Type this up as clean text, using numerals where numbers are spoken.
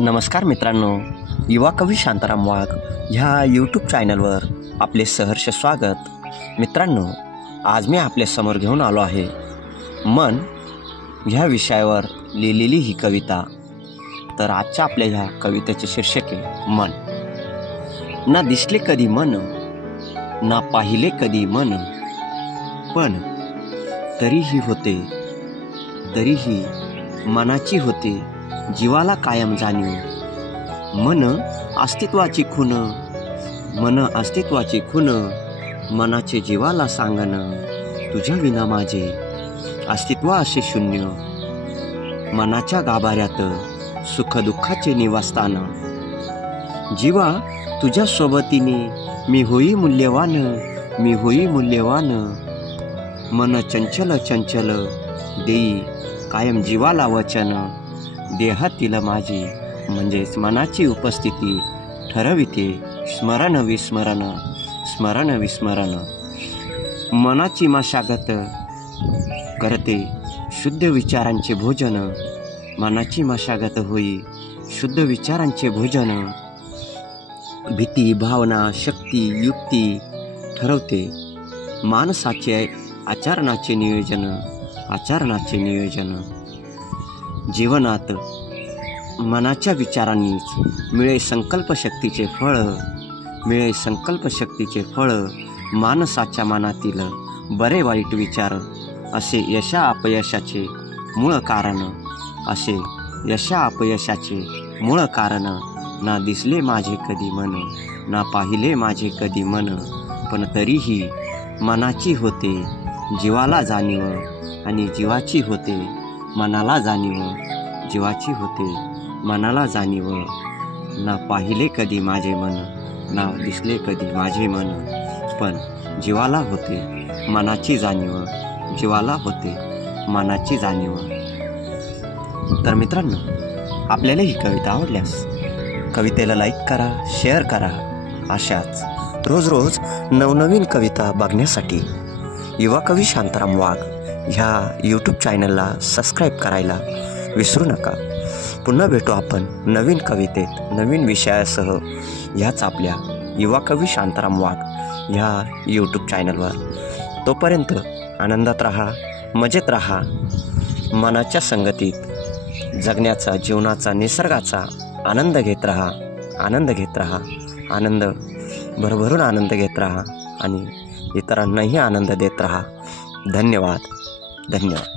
नमस्कार मित्रांनो, युवा कवी शांताराम वाघ ह्या यूट्यूब चॅनलवर आपले सहर्ष स्वागत। मित्रांनो, आज मी आपल्यासमोर घेऊन आलो आहे मन ह्या विषयावर लिहिलेली ही कविता। तर आजच्या आपल्या ह्या कवितेचे शीर्षक आहे मन। ना दिसले कधी मन, ना पाहिले कधी मन, पण तरीही होते, तरीही मनाची होते जीवाला कायम जाणीव। मन अस्तित्वाची खून, मन अस्तित्वाची खून, मनाचे जीवाला सांगन, तुझ्या विना माझे अस्तित्व असे शून्य। मनाच्या गाभाऱ्यात सुख दुःखाचे निवासस्थान, जीवा तुझ्या सोबतीने मी होई मूल्यवान, मी होई मूल्यवान। मन चंचल चंचल देई कायम जीवाला वचन, देहातील माझी म्हणजेच मनाची उपस्थिती ठरविते स्मरण विस्मरण, स्मरण विस्मरण। मनाची मशागत करते शुद्ध विचारांचे भोजन, मनाची मशागत होई शुद्ध विचारांचे भोजन। भीती भावना शक्ती युक्ती ठरवते मानसाचे आचरणाचे नियोजन, आचरणाचे नियोजन। जीवनात मनाच्या विचारांनीच मिळे संकल्प शक्तीचे फळ, मिळे संकल्प शक्तीचे फळ। माणसाच्या मनातील बरे वाईट विचार असे यशा अपयशाचे मूळ कारण, असे यशा अपयशाचे मूळ कारण। ना दिसले माझे कधी मन, ना पाहिले माझे कधी मन, पण तरीही मनाची होते जीवाला जाणीव, आणि जीवाची होते मनाला जाणीव, जीवाची होते मनाला जाणीव। ना पाहिले कधी माझे मन, ना दिसले कधी माझे मन, पण जीवाला होते मनाची जाणीव, जीवाला होते मनाची जाणीव। तर मित्रांनो, आपल्याला ही कविता आवडल्यास कवितेला लाईक करा, शेअर करा। अशाच रोज रोज नवनवीन कविता बघण्यासाठी युवा कवी शांताराम वाघ ह्या यूट्यूब चॅनलला सबस्क्राईब करायला विसरू नका। पुन्हा भेटू आपण नवीन कवितेत नवीन विषयासह ह्याच आपल्या युवा कवी शांताराम वाघ ह्या यूट्यूब चॅनलवर। तोपर्यंत आनंदात राहा, मजेत राहा, मनाच्या संगतीत जगण्याचा जीवनाचा निसर्गाचा आनंद घेत राहा, आनंद घेत राहा, आनंद भरभरून आनंद घेत राहा आणि इतरांनाही आनंद देत राहा। धन्यवाद, धन्यवाद।